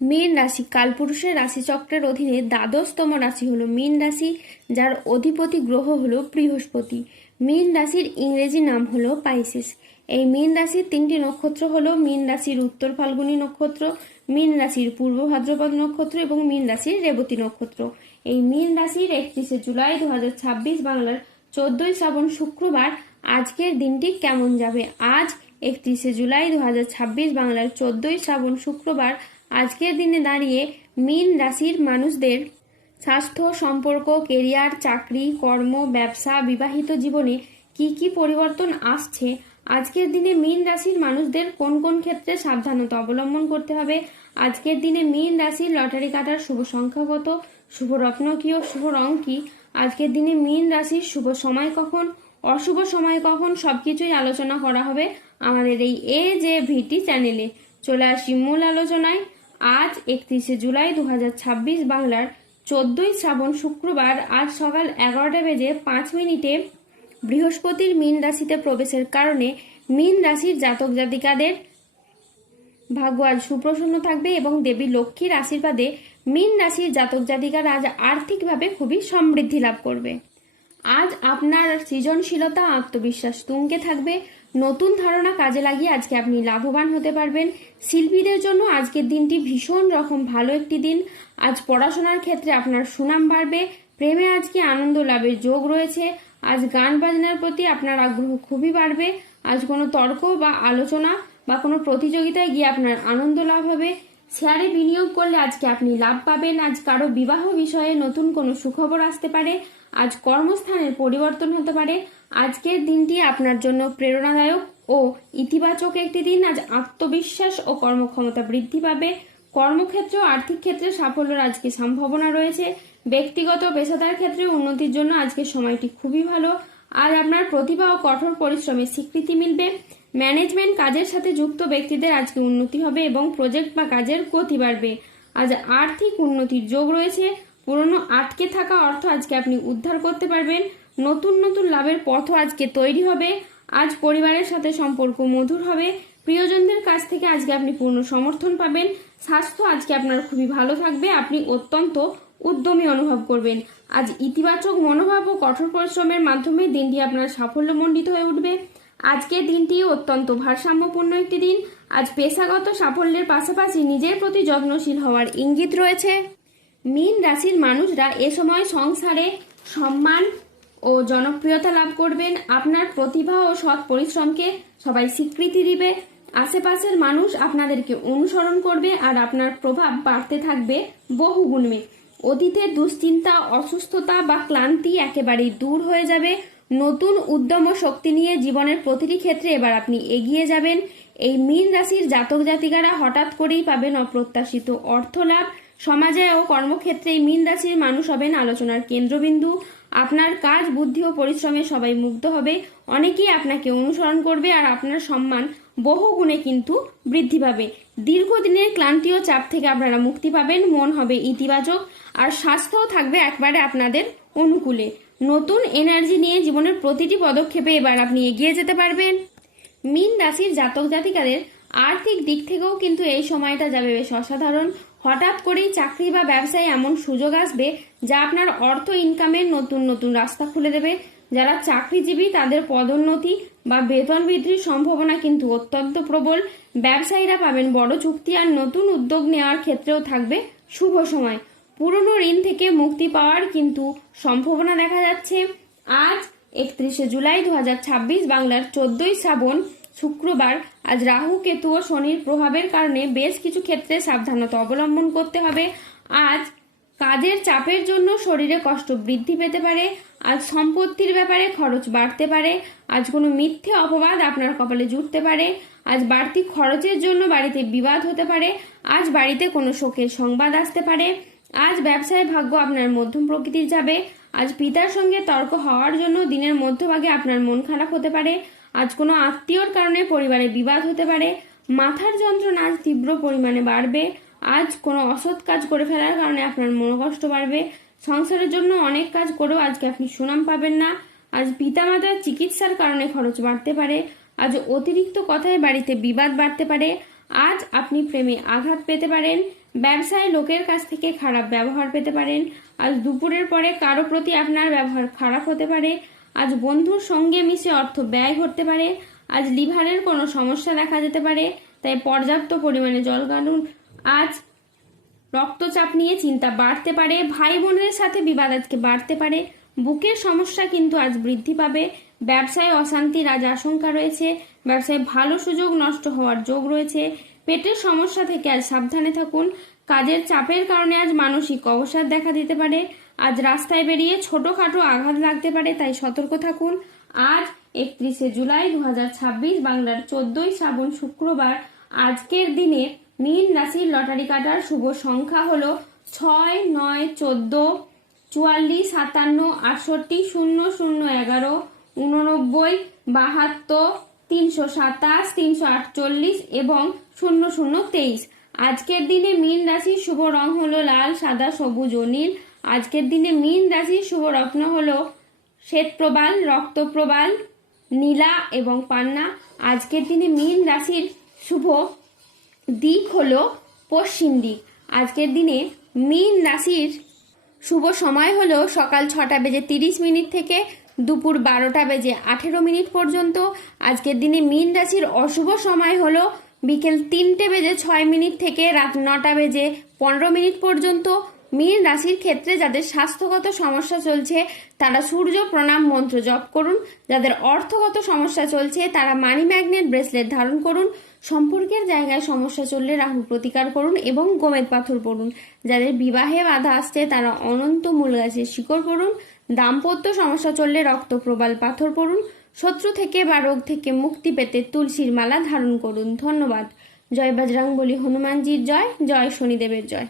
মীন রাশি কালপুরুষের রাশিচক্রের অধীনে দ্বাদশতম রাশি হলো মীন রাশি, যার অধিপতি গ্রহ হলো বৃহস্পতি। মীন রাশির ইংরেজি নাম হলো পাইসেস। এই মীন রাশির তিনটি নক্ষত্র হলো মীন রাশির উত্তর ফাল্গুনী নক্ষত্র, মীন রাশির পূর্ব ভাদ্রপদ নক্ষত্র এবং মীন রাশির রেবতী নক্ষত্র। এই মীন রাশির 31শে জুলাই 2026 বাংলার 14ই শ্রাবণ শুক্রবার আজকের দিনটি কেমন যাবে। আজ 31শে জুলাই 2026 বাংলার 14ই শ্রাবণ শুক্রবার আজকের দিনে দাঁড়িয়ে মীন রাশির মানুষদের স্বাস্থ্য, সম্পর্ক, কেরিয়ার, চাকরি, কর্ম, ব্যবসা, বিবাহিত জীবনে কি কি পরিবর্তন আসছে, আজকের দিনে মীন রাশির মানুষদের কোন কোন ক্ষেত্রে সাবধানতা অবলম্বন করতে হবে, আজকের দিনে মীন রাশির লটারি কাটার শুভ সংখ্যা কত, শুভ রত্ন কি ও শুভ রং কি, আজকের দিনে মীন রাশির শুভ সময় কখন, অশুভ সময় কখন, সবকিছুই আলোচনা করা হবে আমাদের এই AJVT চ্যানেলে। চলে আসি মূল আলোচনায়। আজ 31শে জুলাই 2026 বাংলার 14ই শ্রাবণ শুক্রবার আজ সকাল 11:05 বৃহস্পতির মীন রাশিতে প্রবেশের কারণে মীন রাশির জাতক জাতিকাদের ভাগ্য আজ সুপ্রসন্ন থাকবে এবং দেবী লক্ষ্মীর আশীর্বাদে মীন রাশির জাতক জাতিকারা আজ আর্থিকভাবে খুবই সমৃদ্ধি লাভ করবে। আজ আপনার সৃজনশীলতা, আত্মবিশ্বাস তুঙ্গে থাকবে। নতুন ধারণা কাজে লাগিয়ে আজকে আপনি লাভবান হতে পারবেন। শিল্পীদের জন্য আজকের দিনটি ভীষণ রকম ভালো একটি দিন। আজ পড়াশোনার ক্ষেত্রে আপনার সুনাম বাড়বে। প্রেমে আজকে আনন্দ লাভের যোগ রয়েছে। আজ গান বাজনার প্রতি আপনার আগ্রহ খুবই বাড়বে। আজ কোনো তর্ক বা আলোচনা বা কোনো প্রতিযোগিতায় গিয়ে আপনার আনন্দ লাভ হবে। শেয়ারে বিনিয়োগ করলে আজকে আপনি লাভ পাবেন। আজ কারো বিবাহ বিষয়ে নতুন কোনো সুখবর আসতে পারে। আজ কর্মস্থানের পরিবর্তন হতে পারে। আজকের দিনটি আপনার জন্য প্রেরণাদায়ক ও ইতিবাচক একটি দিন। আজ আত্মবিশ্বাস ও কর্মক্ষমতা বৃদ্ধি পাবে। কর্মক্ষেত্র ও আর্থিক ক্ষেত্রে সাফল্যের আজকে সম্ভাবনা রয়েছে। ব্যক্তিগত পেশাদার ক্ষেত্রে উন্নতির জন্য আজকের সময়টি খুবই ভালো। আজ আপনার প্রতিভা ও কঠোর পরিশ্রমের স্বীকৃতি মিলবে। ম্যানেজমেন্ট কাজের সাথে যুক্ত ব্যক্তিদের আজকে উন্নতি হবে এবং প্রজেক্ট বা কাজের গতি বাড়বে। আজ আর্থিক উন্নতির যোগ রয়েছে। পুরনো আটকে থাকা অর্থ আজকে আপনি উদ্ধার করতে পারবেন। নতুন নতুন লাভের পথও আজকে তৈরি হবে। আজ পরিবারের সাথে সম্পর্ক মধুর হবে। প্রিয়জনদের কাছ থেকে আজকে আপনি পূর্ণ সমর্থন পাবেন। স্বাস্থ্য আজকে আপনার খুবই ভালো থাকবে। আপনি অত্যন্ত উদ্যমী অনুভব করবেন। আজ ইতিবাচক মনোভাব ও কঠোর পরিশ্রমের মাধ্যমে দিনটি আপনার সাফল্যমণ্ডিত হয়ে উঠবে। আজকের দিনটি অত্যন্ত ভারসাম্যপূর্ণ একটি দিন। আজ পেশাগত সাফল্যের পাশাপাশি নিজের প্রতি যত্নশীল হওয়ার ইঙ্গিত রয়েছে। মীন রাশির মানুষরা এ সময় সংসারে সম্মান ও জনপ্রিয়তা লাভ করবেন। আপনার প্রতিভা ও সৎ পরিশ্রমকে সবাই স্বীকৃতি দিবে। আশেপাশের মানুষ আপনাদেরকে অনুসরণ করবে আর আপনার প্রভাব বাড়তে থাকবে বহু গুণে। অতীতের দুশ্চিন্তা, অসুস্থতা বা ক্লান্তি একেবারেই দূর হয়ে যাবে। নতুন উদ্যম ও শক্তি নিয়ে জীবনের প্রতিটি ক্ষেত্রে এবার আপনি এগিয়ে যাবেন। এই মীন রাশির জাতক জাতিকারা হঠাৎ করেই পাবেন অপ্রত্যাশিত অর্থ লাভ। সমাজে ও কর্মক্ষেত্রে এই মীন রাশির মানুষ হবেন আলোচনার কেন্দ্রবিন্দু। আপনার কাজ, বুদ্ধি ও পরিশ্রমে সবাই মুগ্ধ হবে। অনেকেই আপনাকে অনুসরণ করবে আর আপনার সম্মান বহু গুণে কিন্তু বৃদ্ধি পাবে। দীর্ঘদিনের ক্লান্তি ও চাপ থেকে আপনারা মুক্তি পাবেন। মন হবে ইতিবাচক আর স্বাস্থ্যও থাকবে একবারে আপনাদের অনুকূলে। নতুন এনার্জি নিয়ে জীবনের প্রতিটি পদক্ষেপে এবার আপনি এগিয়ে যেতে পারবেন। মীন রাশির জাতক জাতিকাদের আর্থিক দিক থেকেও কিন্তু এই সময়টা যাবে বেশ অসাধারণ। হঠাৎ করেই চাকরি বা ব্যবসায় এমন সুযোগ আসবে যা আপনার অর্থ ইনকামের নতুন নতুন রাস্তা খুলে দেবে। যারা চাকরিজীবী তাদের পদোন্নতি বা বেতন বৃদ্ধির সম্ভাবনা কিন্তু অত্যন্ত প্রবল। ব্যবসায়ীরা পাবেন বড় চুক্তি আর নতুন উদ্যোগ নেওয়ার ক্ষেত্রেও থাকবে শুভ সময়। পুরনো ঋণ থেকে মুক্তি পাওয়ার কিন্তু সম্ভাবনা দেখা যাচ্ছে। আজ 31শে জুলাই 2026 বাংলার 14ই শ্রাবণ শুক্রবার আজ রাহু, কেতু ও শনির প্রভাবের কারণে বেশ কিছু ক্ষেত্রে সাবধানতা অবলম্বন করতে হবে। আজ কাজের চাপের জন্য শরীরে কষ্ট বৃদ্ধি পেতে পারে। আজ সম্পত্তির ব্যাপারে খরচ বাড়তে পারে। আজ কোনো মিথ্যে অপবাদ আপনার কপালে জুটতে পারে। আজ বাড়তি খরচের জন্য বাড়িতে বিবাদ হতে পারে। আজ বাড়িতে কোনো শোকের সংবাদ আসতে পারে। আজ ব্যবসায় ভাগ্য আপনার মধ্যম প্রকৃতির যাবে। আজ পিতার সঙ্গে তর্ক হওয়ার জন্য দিনের মধ্যভাগে আপনার মন খারাপ হতে পারে। আজ কোনো আত্মীয়র কারণে পরিবারে বিবাদ হতে পারে। মাথার যন্ত্রণা আজ তীব্র পরিমাণে বাড়বে। আজ কোনো অসৎ কাজ করে ফেলার কারণে আপনার মনোকষ্ট বাড়বে। সংসারের জন্য অনেক কাজ করেও আজকে আপনি সুনাম পাবেন না। আজ পিতামাতার চিকিৎসার কারণে খরচ বাড়তে পারে। আজ অতিরিক্ত কথায় বাড়িতে বিবাদ বাড়তে পারে। আজ আপনি প্রেমে আঘাত পেতে পারেন, ব্যবসায় লোকের কাছ থেকে খারাপ ব্যবহার পেতে পারেন। আজ দুপুরের পরে কারো প্রতি আপনার ব্যবহার খারাপ হতে পারে। আজ বন্ধুর সঙ্গে মিশে অর্থ ব্যয় ঘটতে পারে। আজ লিভারের কোনো সমস্যা দেখা যেতে পারে, তাই পর্যাপ্ত পরিমাণে জল কাটুন। আজ রক্তচাপ নিয়ে চিন্তা বাড়তে পারে। ভাই বোনদের সাথে বিবাদ আজকে বাড়তে পারে। বুকের সমস্যা কিন্তু আজ বৃদ্ধি পাবে। ব্যবসায় অশান্তির আজ আশঙ্কা রয়েছে। ব্যবসায় ভালো সুযোগ নষ্ট হওয়ার যোগ রয়েছে। পেটের সমস্যা থেকে আজ সাবধানে থাকুন। কাজের চাপের কারণে আজ মানসিক অবসাদ দেখা দিতে পারে। আজ রাস্তায় বেরিয়ে ছোটখাটো আঘাত লাগতে পারে, তাই সতর্ক থাকুন। আজ 31শে জুলাই 2026 বাংলার 14ই শ্রাবণ শুক্রবার। আজকের দিনে মীন রাশির লটারি কাটার শুভ সংখ্যা হলো 6, 9, 14, 44, 57, 68, 00, 11, 89, 72, 327, 348 এবং 00, 23। আজকের দিনে মীন রাশির শুভ রং হলো লাল, সাদা, সবুজ ও নীল। আজকের দিনে মীন রাশির শুভ রত্ন হলো শ্বেত প্রবাল, রক্ত প্রবাল, নীলা এবং পান্না। আজকের দিনে মীন রাশির শুভ দিক হলো পশ্চিম দিক। আজকের দিনে মীন রাশির শুভ সময় হলো সকাল 6:30 থেকে দুপুর 12:18 পর্যন্ত। আজকের দিনে মীন রাশির অশুভ সময় হলো বিকেল 3:06 থেকে রাত 9:15 পর্যন্ত। মীন রাশির ক্ষেত্রে যাদের স্বাস্থ্যগত সমস্যা চলছে তারা সূর্য প্রণাম মন্ত্র জপ করুন। যাদের অর্থগত সমস্যা চলছে তারা মানি ম্যাগনেট ব্রেসলেট ধারণ করুন। সম্পর্কের জায়গায় সমস্যা চললে রাহু প্রতিকার করুন এবং গোমেদ পাথর পড়ুন। যাদের বিবাহে বাধা আসছে তারা অনন্ত মূল গাছের শিকড় পড়ুন। দাম্পত্য সমস্যা চললে রক্ত প্রবাল পাথর পড়ুন। শত্রু থেকে বা রোগ থেকে মুক্তি পেতে তুলসীর মালা ধারণ করুন। ধন্যবাদ। জয় বজরংবলী হনুমানজির জয়, জয় শনিদেবের জয়।